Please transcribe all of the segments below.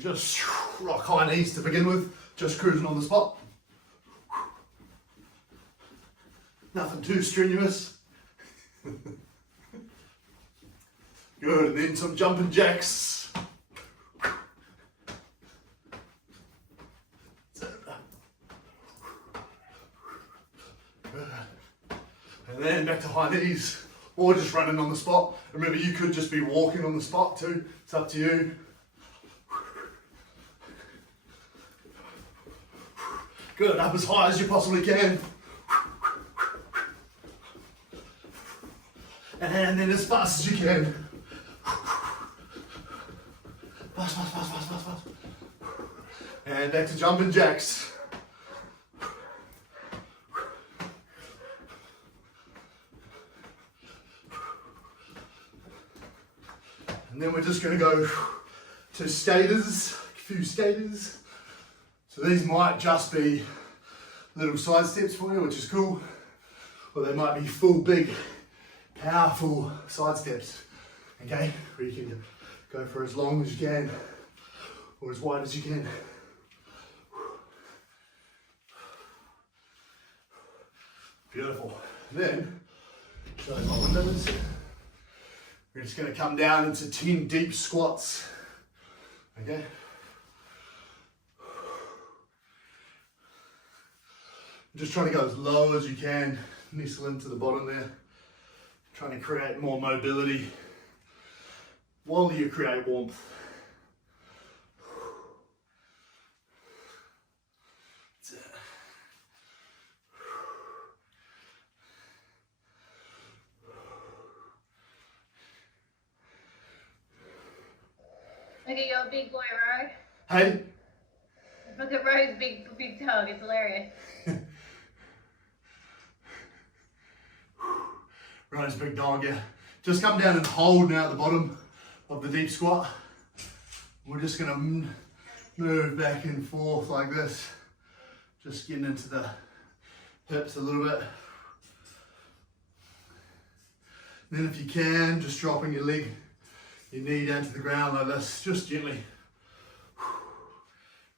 just rock high knees to begin with, just cruising on the spot. Nothing too strenuous. Good, and then some jumping jacks. And then back to high knees, or just running on the spot. Remember, you could just be walking on the spot too, it's up to you. Good, up as high as you possibly can. And then as fast as you can. Fast, fast, fast, fast, fast, fast. And back to jumping jacks. And then we're just going to go to skaters, a few skaters. So these might just be little side steps for you, which is cool. Or they might be full, big, powerful side steps. Okay, where you can go for as long as you can, or as wide as you can. Beautiful. Then, show you my windows. We're just going to come down into 10 deep squats. Okay. Just trying to go as low as you can, nestle into the bottom there. Trying to create more mobility while you create warmth. Look at your big boy, Ro. Hey? Look at Ro's big tug, it's hilarious. Rose big dog, yeah. Just come down and hold now at the bottom of the deep squat. We're just gonna move back and forth like this. Just getting into the hips a little bit. Then if you can, just dropping your knee down to the ground like this, just gently.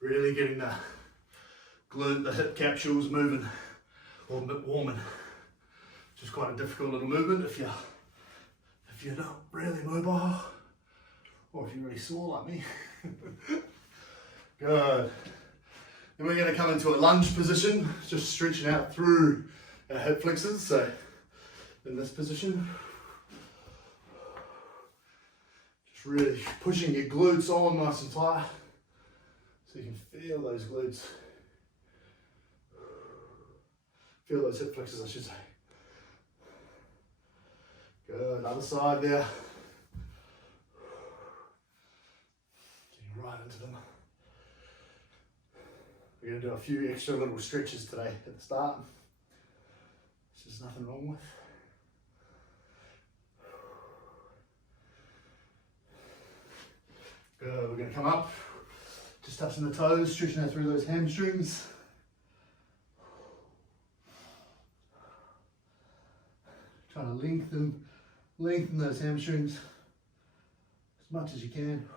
Really getting the glute, the hip capsules moving, or a bit warming. Just quite a difficult little movement if you're not really mobile, or if you're really sore like me. Good. Then we're going to come into a lunge position, just stretching out through our hip flexors. So in this position, just really pushing your glutes on nice and tight, so you can feel those glutes, feel those hip flexors, I should say. Good, other side there. Getting right into them. We're going to do a few extra little stretches today at the start. There's just nothing wrong with. Good, we're going to come up, just touching the toes, stretching out through those hamstrings. Trying to lengthen those hamstrings as much as you can.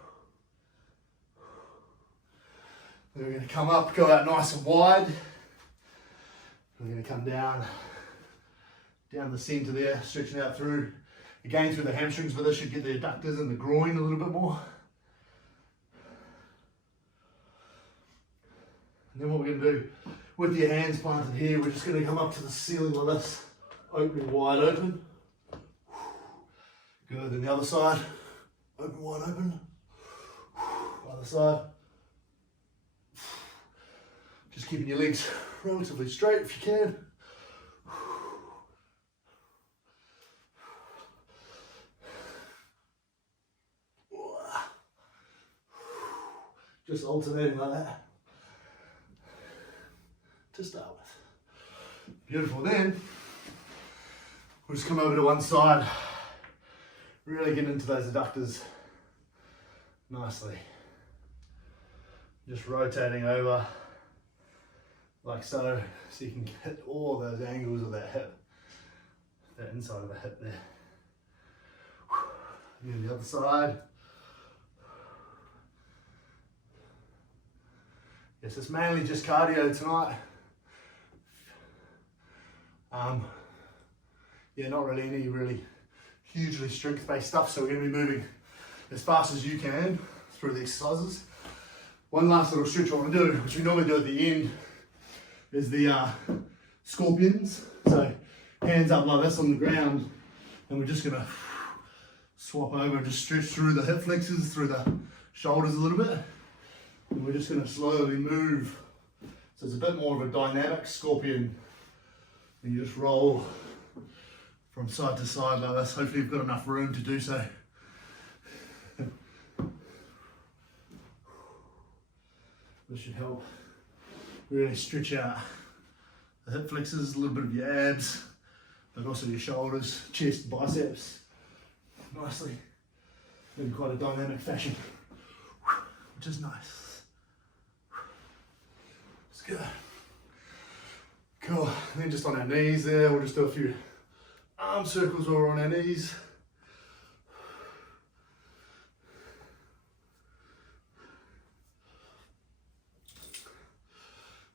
Then we're going to come up, go out nice and wide. We're going to come down the centre there, stretching out through, again through the hamstrings, but this should get the adductors and the groin a little bit more. And then what we're going to do, with your hands planted here, we're just going to come up to the ceiling like this, opening wide open. Good, then the other side, open wide open. Other side. Just keeping your legs relatively straight if you can. Just alternating like that to start with. Beautiful. Then we'll just come over to one side, really get into those adductors nicely. Just rotating over like so, so you can hit all those angles of that hip, that inside of the hip there. And then the other side. Yes, it's mainly just cardio tonight. Yeah, not really any really hugely strength-based stuff, so we're going to be moving as fast as you can through the exercises. One last little stretch I want to do, which we normally do at the end, is the scorpions. So hands up like this on the ground, and we're just going to swap over and just stretch through the hip flexors, through the shoulders a little bit, and we're just going to slowly move. So it's a bit more of a dynamic scorpion, and you just roll from side to side like this. Hopefully you've got enough room to do so. This should help really stretch out the hip flexors, a little bit of your abs, but also your shoulders, chest, biceps, nicely, in quite a dynamic fashion, which is nice. Let's go. Cool, and then just on our knees there, we'll just do a few arm circles while we're on our knees.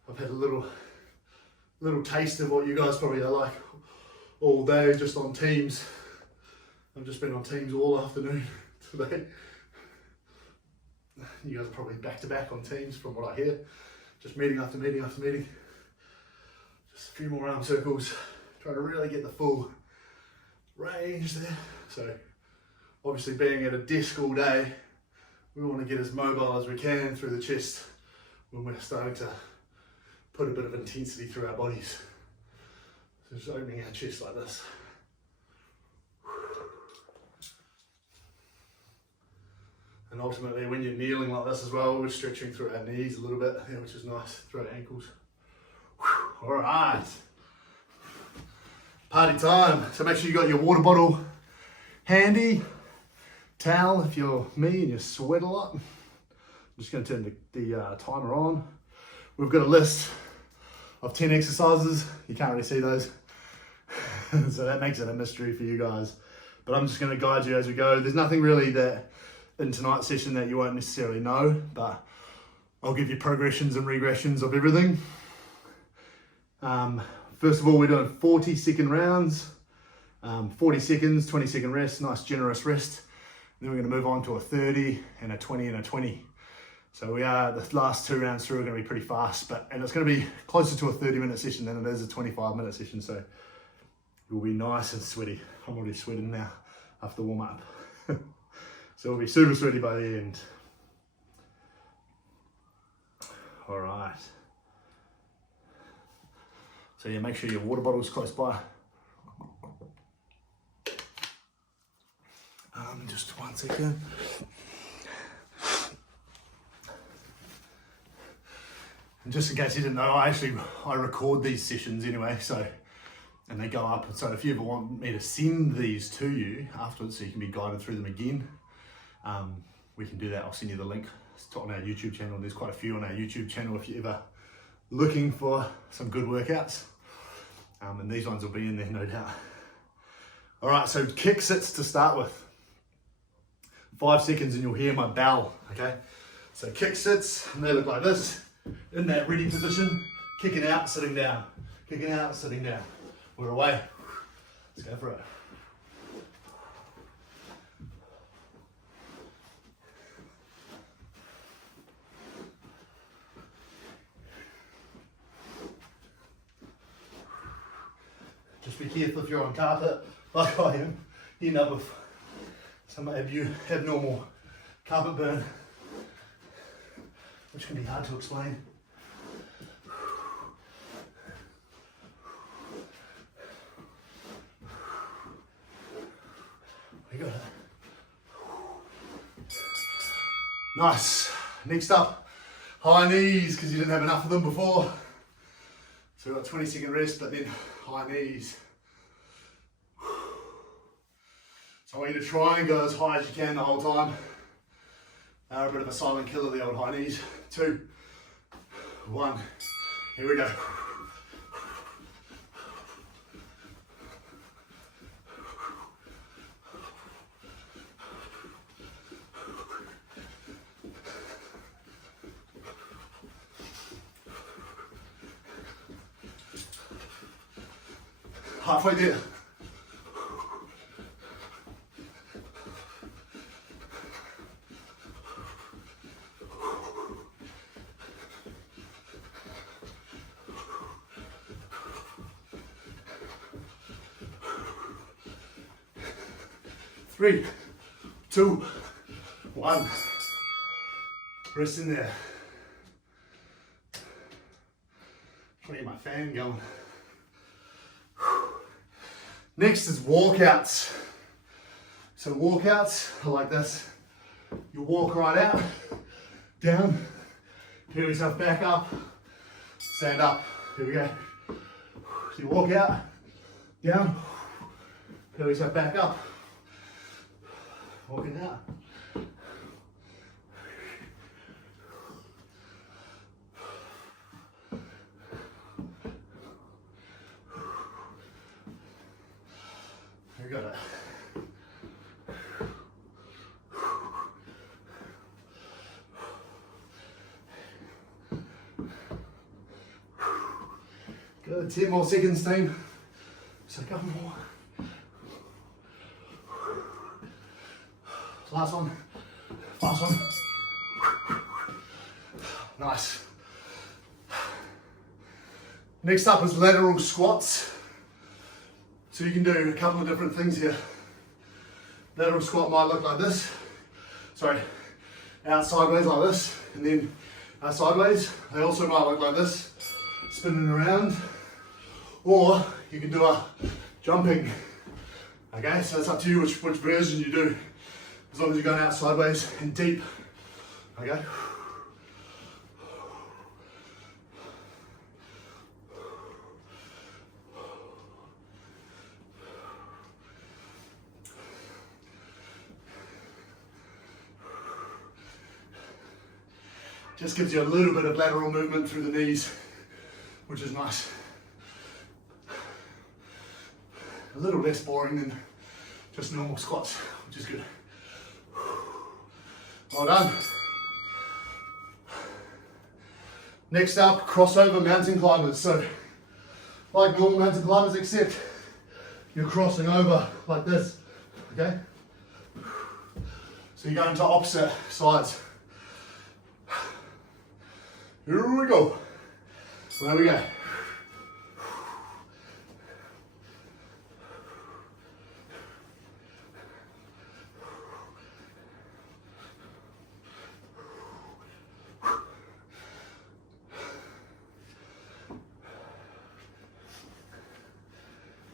I've had a little taste of what you guys probably are like all day, just on Teams. I've just been on Teams all afternoon today. You guys are probably back to back on Teams from what I hear. Just meeting after meeting after meeting. Just a few more arm circles. Trying to really get the full range there. So obviously being at a desk all day, we want to get as mobile as we can through the chest when we're starting to put a bit of intensity through our bodies. So just opening our chest like this. And ultimately when you're kneeling like this as well, we're stretching through our knees a little bit, which is nice, through our ankles. All right. Party time. So make sure you got your water bottle handy, towel if you're me and you sweat a lot. I'm just going to turn the timer on. We've got a list of 10 exercises. You can't really see those, so that makes it a mystery for you guys. But I'm just going to guide you as we go. There's nothing really that in tonight's session that you won't necessarily know, but I'll give you progressions and regressions of everything. First of all, we're doing 40-second rounds, 40 seconds, 20-second rest, nice generous rest. Then we're going to move on to a 30 and a 20 and a 20. So the last 2 rounds through are going to be pretty fast, and it's going to be closer to a 30-minute session than it is a 25-minute session. So it will be nice and sweaty. I'm already sweating now after warm up. So we'll be super sweaty by the end. All right. So yeah, make sure your water bottle is close by. Just 1 second. And just in case you didn't know, I record these sessions anyway, and they go up. So if you ever want me to send these to you afterwards so you can be guided through them again, we can do that. I'll send you the link. It's on our YouTube channel. There's quite a few on our YouTube channel if you're ever looking for some good workouts. And these ones will be in there, no doubt. All right, so kick sits to start with. 5 seconds and you'll hear my bell, okay? So kick sits, and they look like this. In that ready position, kicking out, sitting down. Kicking out, sitting down. We're away. Let's go for it. Just be careful if you're on carpet, like I am. You end up with some abnormal carpet burn, which can be hard to explain. We got it. Nice. Next up, high knees, because you didn't have enough of them before. So we've got 20-second rest, but then high knees. So I want you to try and go as high as you can the whole time. A bit of a silent killer, the old high knees. 2, 1, here we go. halfway there. Three, two, one. Rest in there. Trying to get my fan going. Next is walkouts. So walkouts are like this. You walk right out, down, pick yourself back up, stand up. Here we go. So you walk out, down, pick yourself back up, walking out. We got it. Good, 10 more seconds, team. So a couple more. Last one. Last one. Nice. Next up is lateral squats. So you can do a couple of different things here. Lateral squat might look like this. Sorry, out sideways like this, and then out sideways. They also might look like this, spinning around. Or you can do a jumping. Okay, so it's up to you which version you do. As long as you're going out sideways and deep. Okay. Just gives you a little bit of lateral movement through the knees, which is nice. A little less boring than just normal squats, which is good. Well done. Next up, crossover mountain climbers. So, like normal mountain climbers, except you're crossing over like this, okay? So you're going to opposite sides. Here we go. There we go.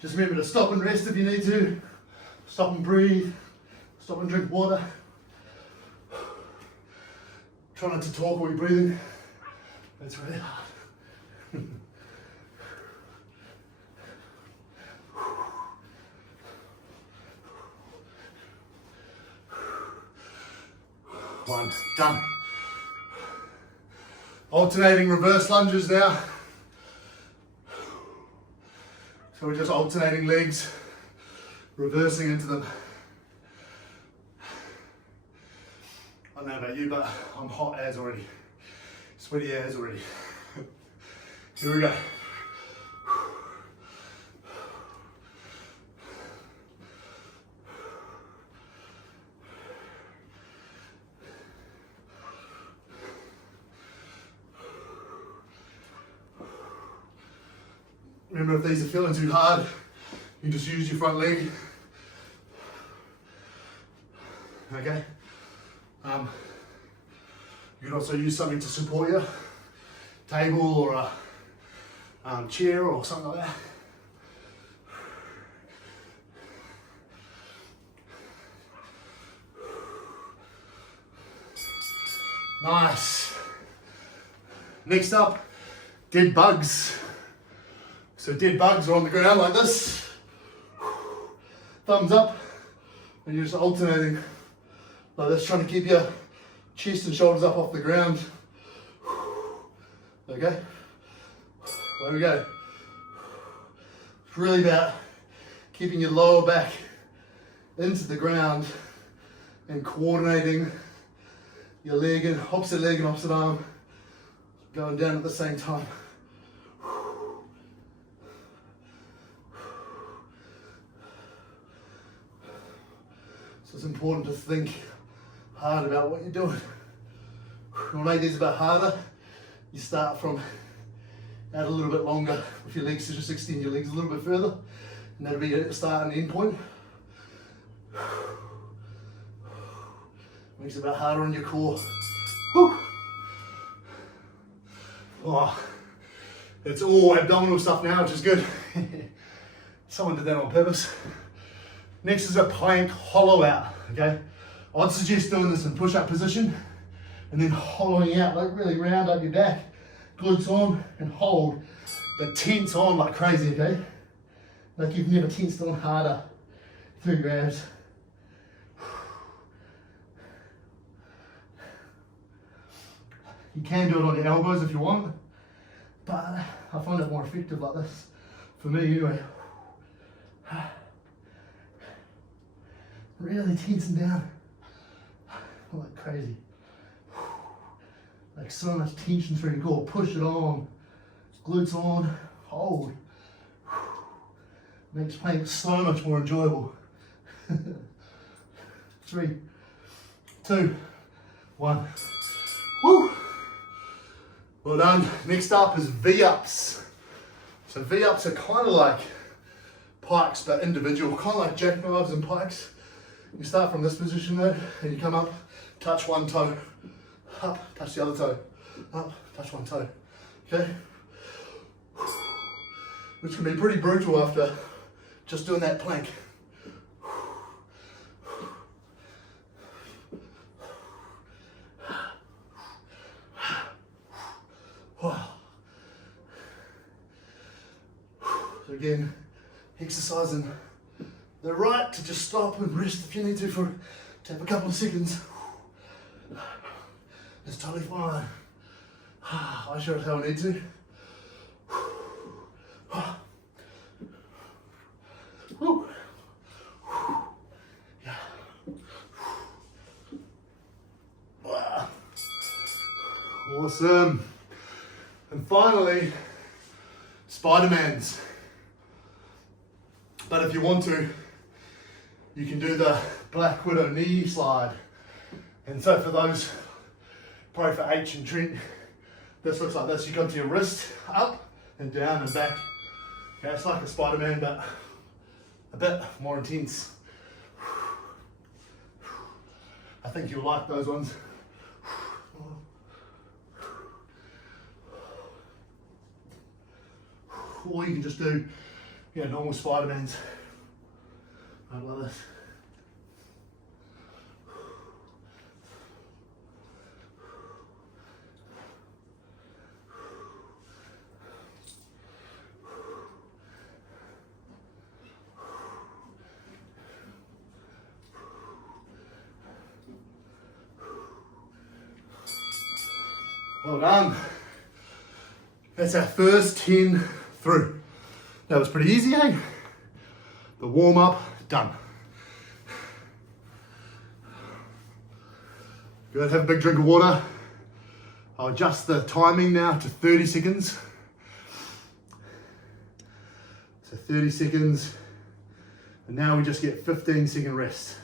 Just remember to stop and rest if you need to. Stop and breathe. Stop and drink water. Try not to talk while you're breathing. That's really hard. One, done. Alternating reverse lunges now. So we're just alternating legs, reversing into them. I don't know about you, but I'm hot as already. Sweaty as already. Here we go. Remember, if these are feeling too hard, you just use your front leg. Okay. You can also use something to support you, table or a chair or something like that. Nice. Next up, dead bugs. So dead bugs are on the ground like this. Thumbs up, and you're just alternating like this, trying to keep your chest and shoulders up off the ground. Okay, there we go. It's really about keeping your lower back into the ground and coordinating your leg and opposite arm going down at the same time. important to think hard about what you're doing. You want to make these a bit harder, you start from out a little bit longer with your legs, so just extend your legs a little bit further, and that'll be your start and end point. Makes it a bit harder on your core. Woo. Oh, it's all abdominal stuff now, which is good. Someone did that on purpose. Next is a plank hollow out, okay? I'd suggest doing this in push-up position and then hollowing out, like really round up your back, glutes on and hold, but tense on like crazy, okay? Like you've never tensed on harder through your abs. You can do it on your elbows if you want, but I find it more effective like this, for me anyway. Really tensing down, like crazy. Like so much tension through your core. Push it on, glutes on, hold. Makes plank so much more enjoyable. 3, 2, 1. Woo! Well done. Next up is V-ups. So V-ups are kind of like pikes, but individual, kind of like jackknives and pikes. You start from this position though, and you come up, touch one toe, up, touch the other toe, up, touch one toe, okay? Which can be pretty brutal after just doing that plank. So again, exercising the right to just stop and rest if you need to have a couple of seconds. It's totally fine. I sure as hell need to. Yeah. Awesome. And finally, Spidermans. But if you want to, you can do the Black Widow knee slide. And so for those, probably for H and Trent, this looks like this. You come to your wrist, up and down and back. Okay, it's like a Spider-Man, but a bit more intense. I think you'll like those ones. Or you can just do, normal Spidermans. I love this. Well done. That's our first 10 through. That was pretty easy, eh? The warm up, done. Good, have a big drink of water. I'll adjust the timing now to 30 seconds. So 30 seconds. And now we just get 15-second rest.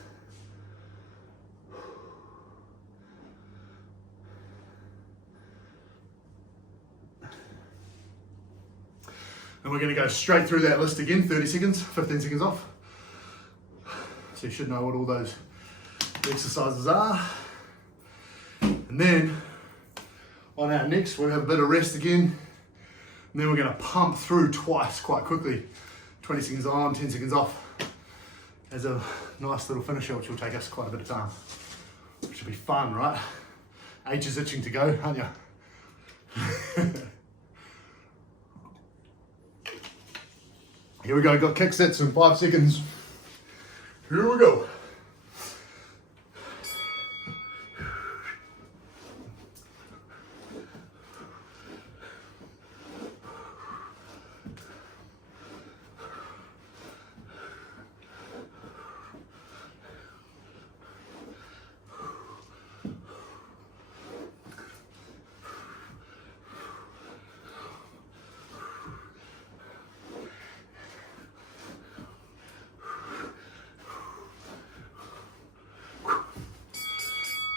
And we're going to go straight through that list again, 30 seconds, 15 seconds off. So you should know what all those exercises are. And then on our next, we'll have a bit of rest again. And then we're going to pump through twice quite quickly. 20 seconds on, 10 seconds off. As a nice little finisher, which will take us quite a bit of time. Which will be fun, right? H is itching to go, aren't you? Here we go, got kick sets in 5 seconds. Here we go.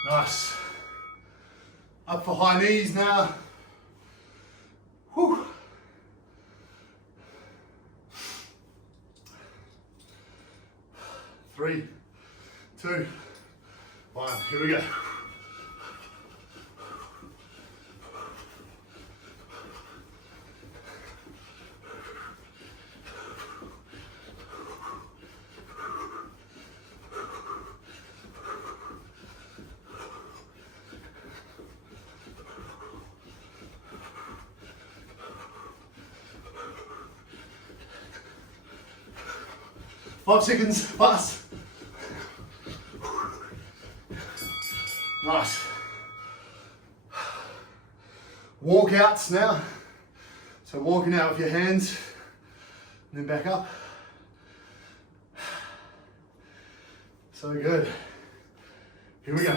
Nice. Up for high knees now. Whew. Three, 2, 1. Here we go. Five seconds, pass. Nice. Walkouts now. So walking out with your hands and then back up. So good. Here we go.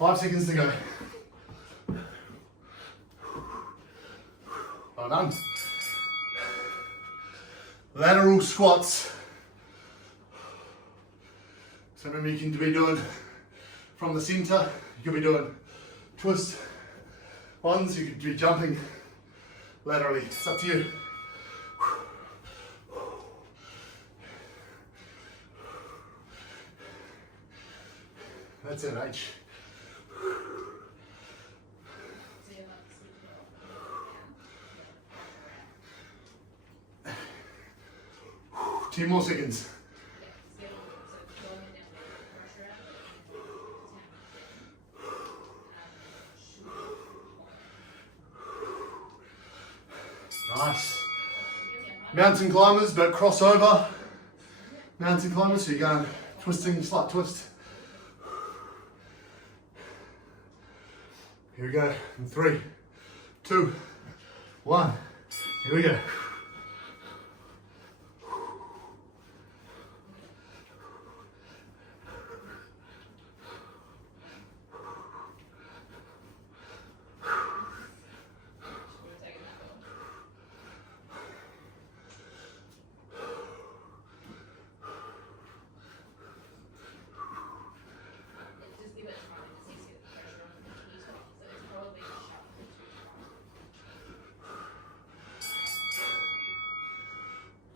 Five seconds to go. Well done. Lateral squats. So remember, you can be doing from the center, you could be doing twist ones, you could be jumping laterally. It's up to you. That's it, H. Two more seconds. Nice. Mountain climbers, but crossover. Mountain climbers, so you're going twisting, slight twist. Here we go. In 3, 2, 1. Here we go.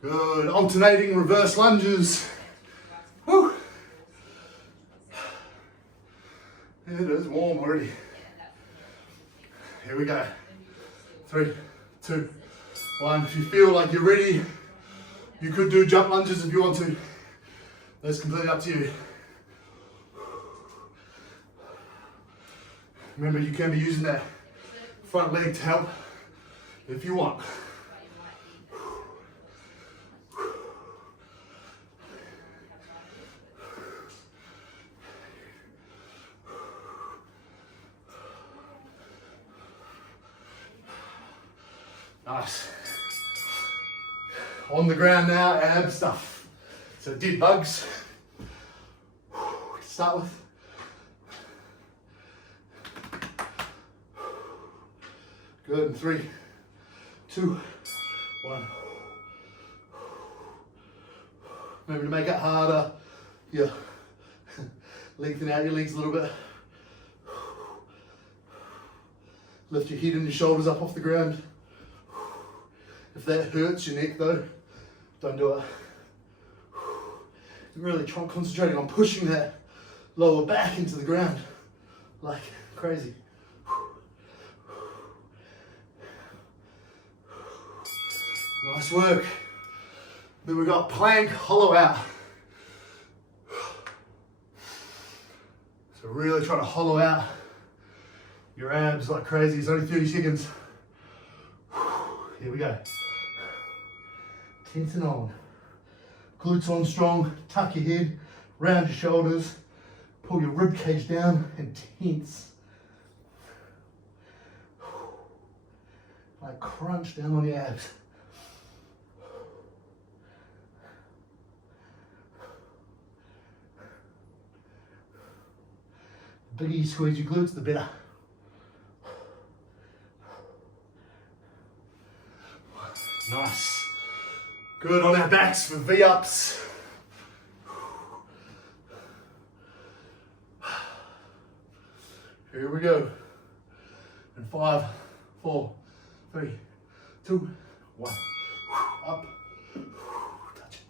Good, alternating reverse lunges. Woo. It is warm already. Here we go. 3, 2, 1. If you feel like you're ready, you could do jump lunges if you want to. That's completely up to you. Remember, you can be using that front leg to help if you want. Nice. On the ground now, ab stuff. So dead bugs. Start with. Good, in 3, 2, 1. Remember to make it harder. Yeah. Lengthen out your legs a little bit. Lift your head and your shoulders up off the ground. If that hurts your neck though, don't do it. Really try concentrating on pushing that lower back into the ground like crazy. Nice work. Then we got plank hollow out. So really try to hollow out your abs like crazy. It's only 30 seconds. Here we go. Tense and on. Glutes on strong. Tuck your head, round your shoulders, pull your rib cage down and tense. Like crunch down on your abs. The bigger you squeeze your glutes, the better. Nice. Good on our backs for V-ups. Here we go. And 5, 4, 3, 2, 1. Up. Touch it.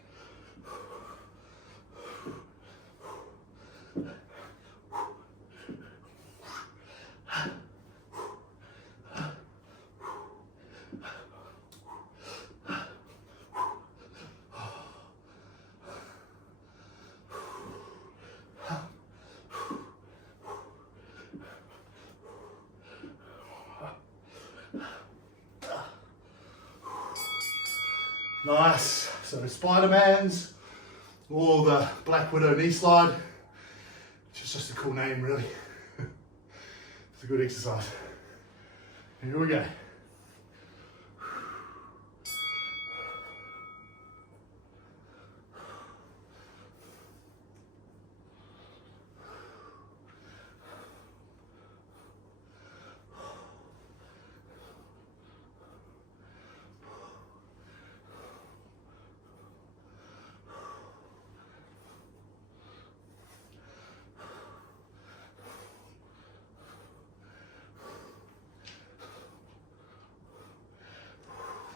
Nice. So the Spidermans, or the Black Widow knee slide, which is just a cool name really. It's a good exercise. Here we go.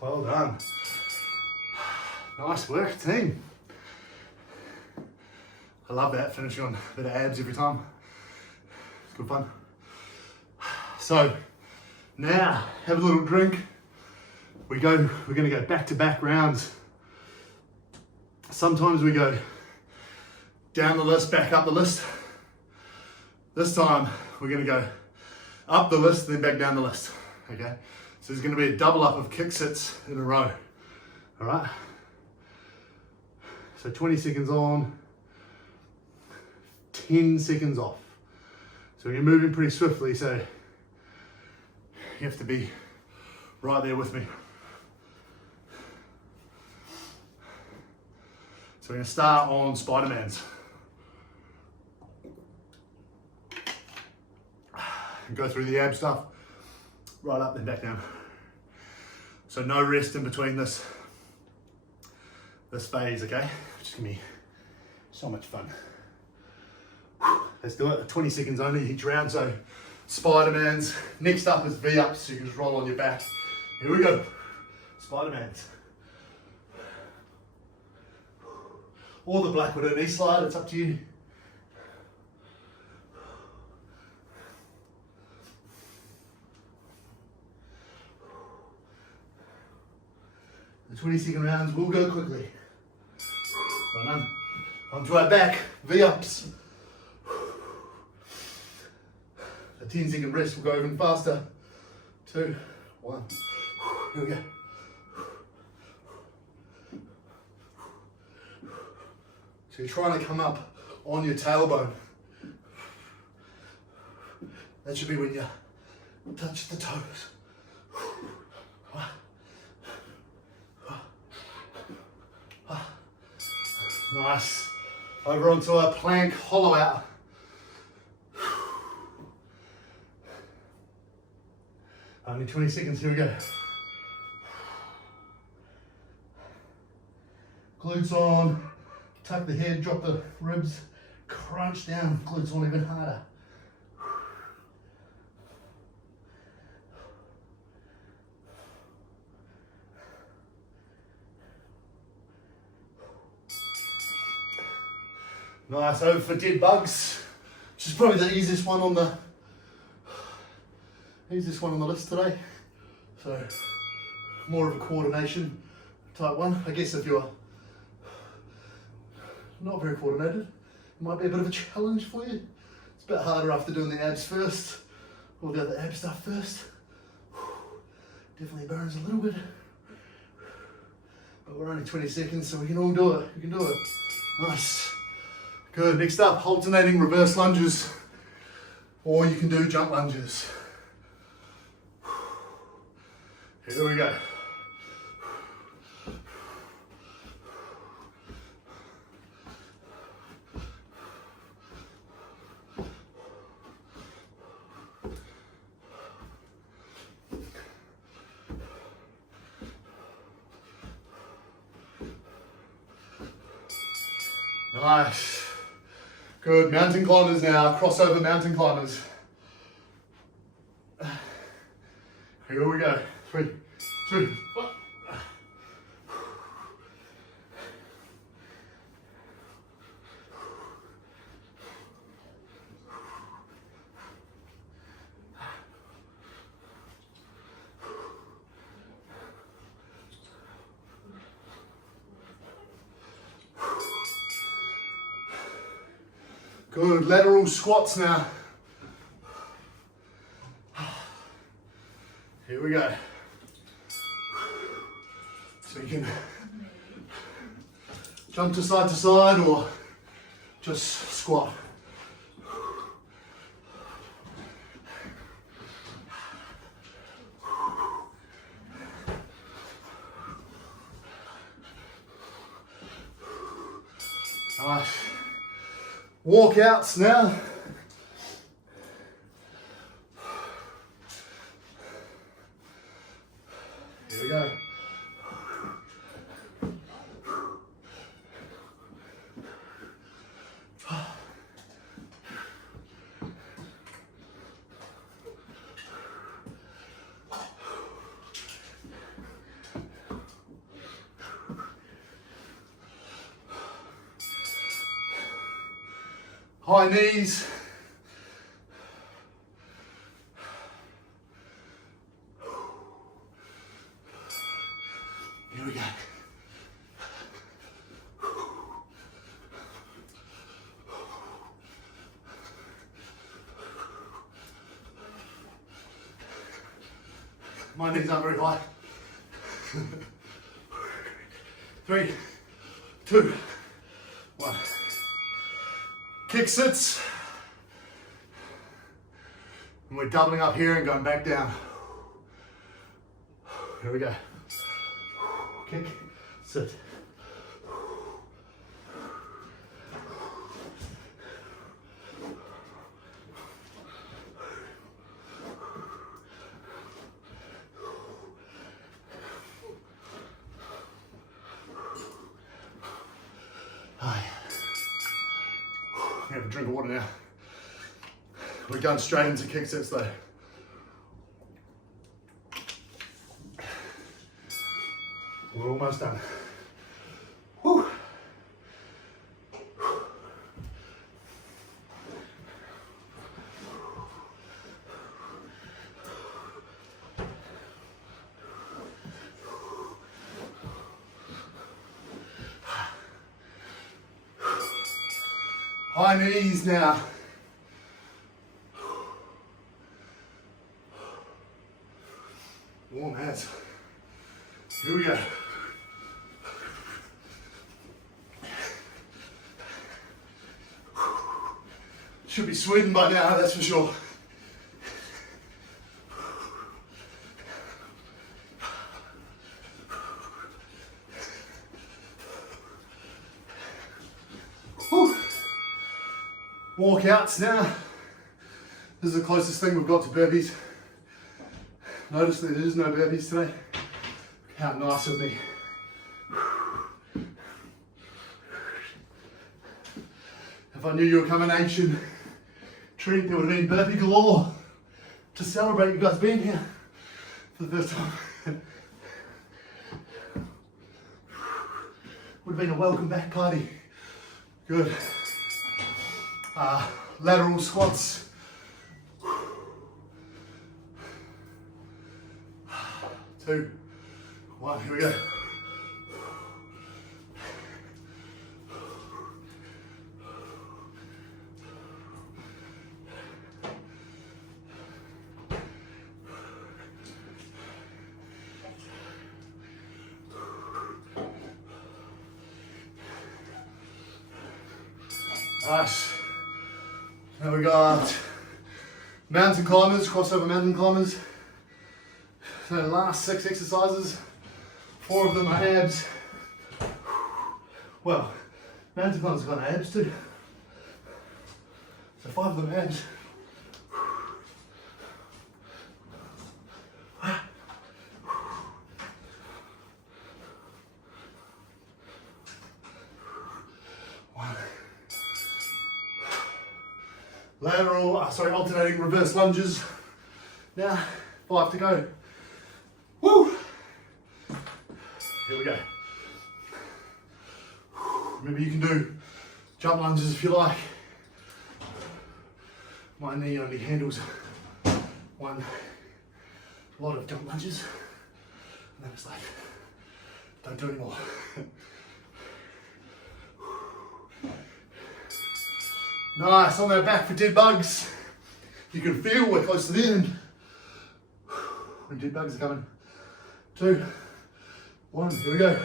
Well done. Nice work, team. I love that, finishing on a bit of abs every time. It's good fun. So now have a little drink. We're gonna go back-to-back rounds. Sometimes we go down the list, back up the list. This time we're gonna go up the list, then back down the list, okay? So there's going to be a double up of kick sits in a row, all right? So 20 seconds on, 10 seconds off. So you're moving pretty swiftly, so you have to be right there with me. So we're going to start on Spidermans. And go through the ab stuff, right up then back down. So no rest in between this phase, okay? Which is gonna be so much fun. Let's do it, 20 seconds only each round. So Spidermans, next up is V-ups, so you can just roll on your back. Here we go, Spidermans. Or the Black Widow knee slide, it's up to you. The 20-second rounds will go quickly. Well done. Onto our back, V-ups. The 10-second rest will go even faster. 2, 1. Here we go. So you're trying to come up on your tailbone. That should be when you touch the toes. Nice. Over onto our plank hollow out. Only 20 seconds, here we go. Glutes on, tuck the head, drop the ribs, crunch down, glutes on even harder. Nice, over for dead bugs, which is probably the easiest one on the list today. So more of a coordination type one. I guess if you're not very coordinated, it might be a bit of a challenge for you. It's a bit harder after doing the abs first. We'll do the ab stuff first. Definitely burns a little bit, but we're only 20 seconds, so we can all do it. We can do it. Nice. Good. Next up, alternating reverse lunges, or you can do jump lunges. Here we go. Nice. Good. Mountain climbers now. Crossover mountain climbers. Here we go. 3, 2, 1. Good. Lateral squats now. Here we go. So you can jump to side or just squat. Nice. Walkouts now. Here we go. High knees. Here we go. My knees aren't very high. 3, 2, 1. Kick sits. And we're doubling up here and going back down. Here we go. Kick, sit. Have a drink of water now. We're going straight into kick sets though. We're almost done. Whew. High knees now. Warm hands. Here we go. Should be sweating by now, that's for sure. Whew. Walkouts now. This is the closest thing we've got to burpees. Notice that there is no burpees today. How nice of me. If I knew you were coming ancient treat, there would have been burpee galore to celebrate you guys being here for the first time. Would have been a welcome back party. Good. Lateral squats. 2, 1, here we go. Nice. Now we got mountain climbers, crossover mountain climbers. So the last 6 exercises, 4 of them are abs. Well, mountain climbers got abs too. So 5 of them are abs. One. alternating reverse lunges. Now, 5 to go. Woo! Here we go. Remember, you can do jump lunges if you like. My knee only handles one lot of jump lunges. And then it's like, don't do anymore. Nice, on that back for dead bugs. You can feel we're close to the end. When dead bugs are coming. 2, 1, here we go.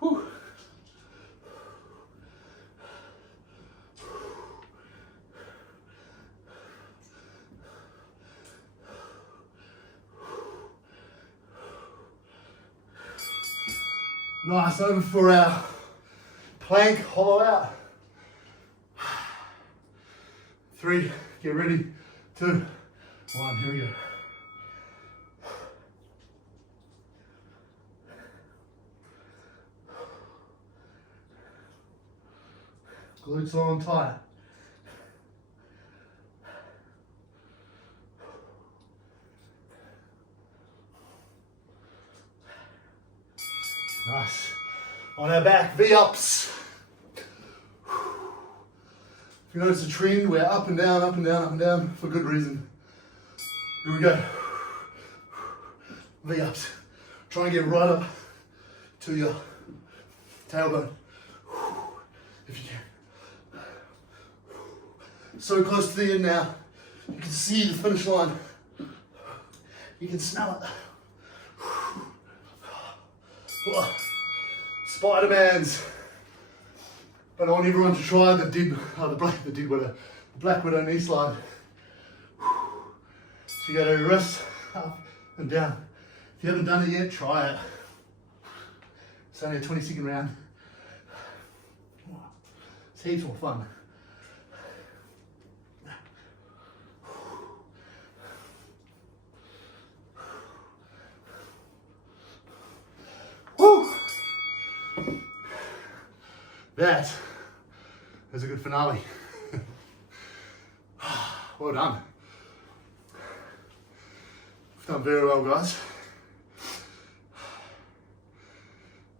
Whew. Nice, over for our plank, hollow out. 3, get ready. 2, 1, here we go. Glutes on tight. Nice. On our back, V-ups. If you notice a trend, we're up and down, up and down, up and down for good reason. Here we go. V-ups. Try and get right up to your tailbone. If you can. So close to the end now. You can see the finish line. You can smell it. Spidermans. But I want everyone to try the Black Widow knee slide. So you go to your wrist, up and down. If you haven't done it yet, try it. It's only a 20-second round. It's heaps more fun. Woo! That is a good finale. Well done. We've done very well, guys.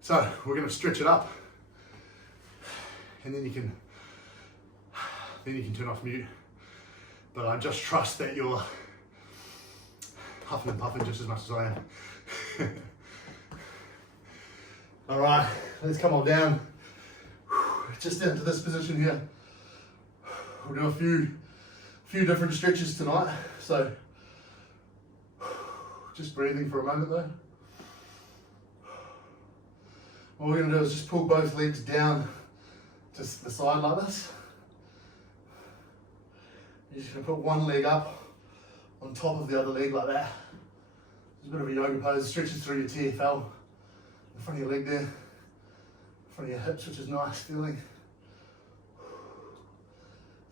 So we're going to stretch it up, and then you can turn off mute. But I just trust that you're huffing and puffing just as much as I am. All right, let's come on down. Just into this position here. We'll do a few different stretches tonight. So just breathing for a moment though. What we're going to do is just pull both legs down to the side like this. You're just going to put one leg up on top of the other leg like that. It's a bit of a yoga pose. Stretches through your TFL, the front of your leg there, in front of your hips, which is nice feeling.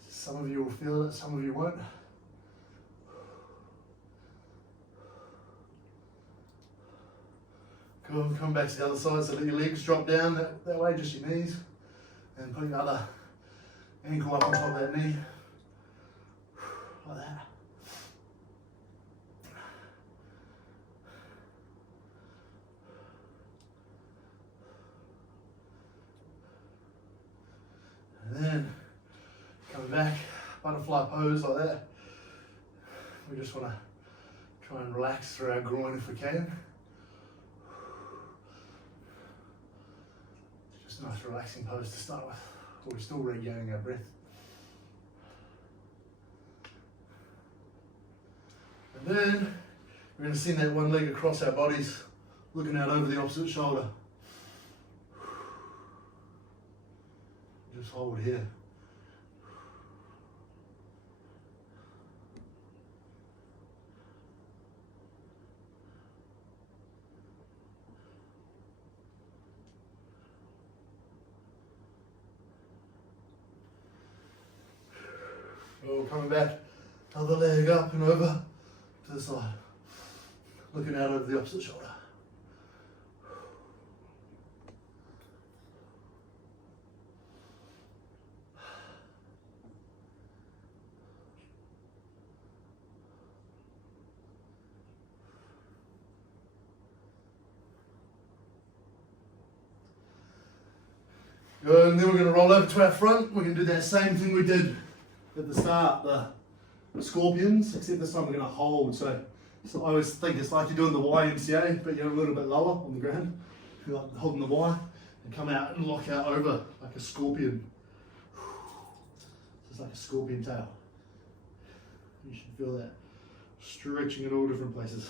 Some of you will feel it, some of you won't. Cool, come back to the other side, so let your legs drop down that way, just your knees. And put your other ankle up on top of that knee. Like that. And then coming back, butterfly pose like that. We just want to try and relax through our groin if we can. Just a nice relaxing pose to start with. We're still regaining our breath. And then we're going to send that one leg across our bodies, looking out over the opposite shoulder. Just hold here. Oh, coming back, other leg up and over to the side, looking out over the opposite shoulder. Good, and then we're going to roll over to our front. We're going to do that same thing we did at the start, the scorpions, except this time we're going to hold. So I always think it's like you're doing the YMCA, but you're a little bit lower on the ground. You're like holding the Y and come out and lock out over like a scorpion. It's like a scorpion tail. You should feel that stretching in all different places.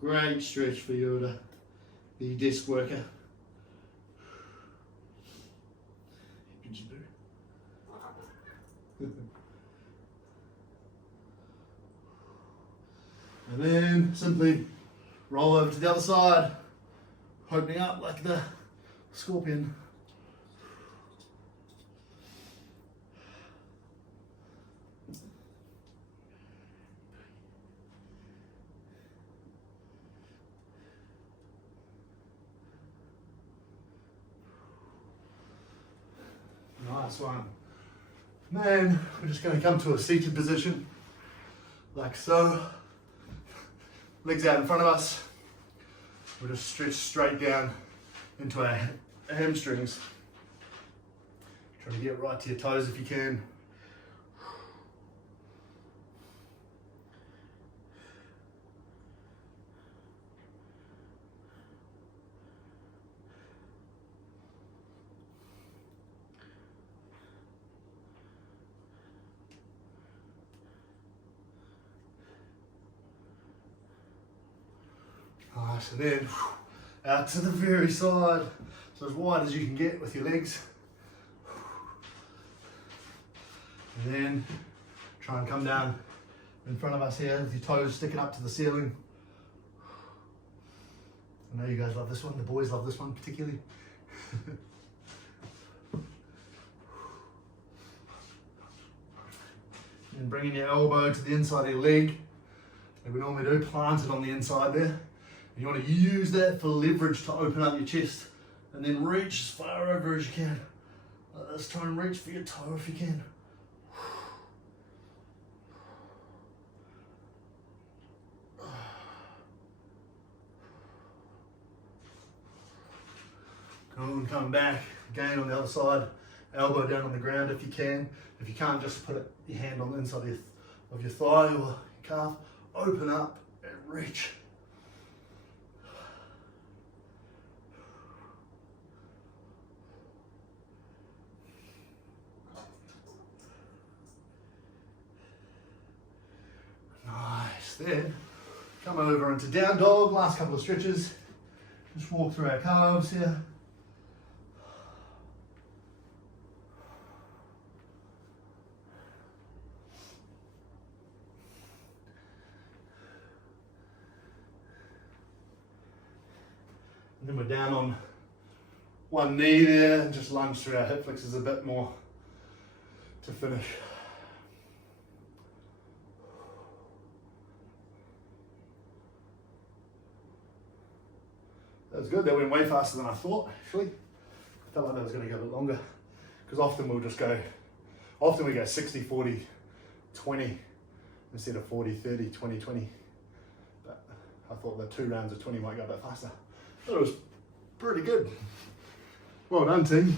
Great stretch for you to be a desk worker. Did you do? And then simply roll over to the other side, opening up like the scorpion. Nice one. Then we're just going to come to a seated position, like so. Legs out in front of us. We'll just stretch straight down into our hamstrings. Try to get right to your toes if you can. Nice, and then out to the very side, so as wide as you can get with your legs. And then try and come down in front of us here with your toes sticking up to the ceiling. I know you guys love this one, the boys love this one particularly. And bringing your elbow to the inside of your leg, like we normally do, plant it on the inside there. You want to use that for leverage to open up your chest, and then reach as far over as you can. Let's try and reach for your toe if you can. Cool, and coming back again on the other side, elbow down on the ground if you can. If you can't, just put your hand on the inside of your thigh or your calf. Open up and reach. Nice, then come over into down dog, last couple of stretches. Just walk through our calves here. And then we're down on one knee there and just lunge through our hip flexors a bit more to finish. That was good. That went way faster than I thought, actually. I felt like that was going to go a bit longer. Because often we go 60, 40, 20 instead of 40, 30, 20, 20. But I thought the 2 rounds of 20 might go a bit faster. But it was pretty good. Well done, team.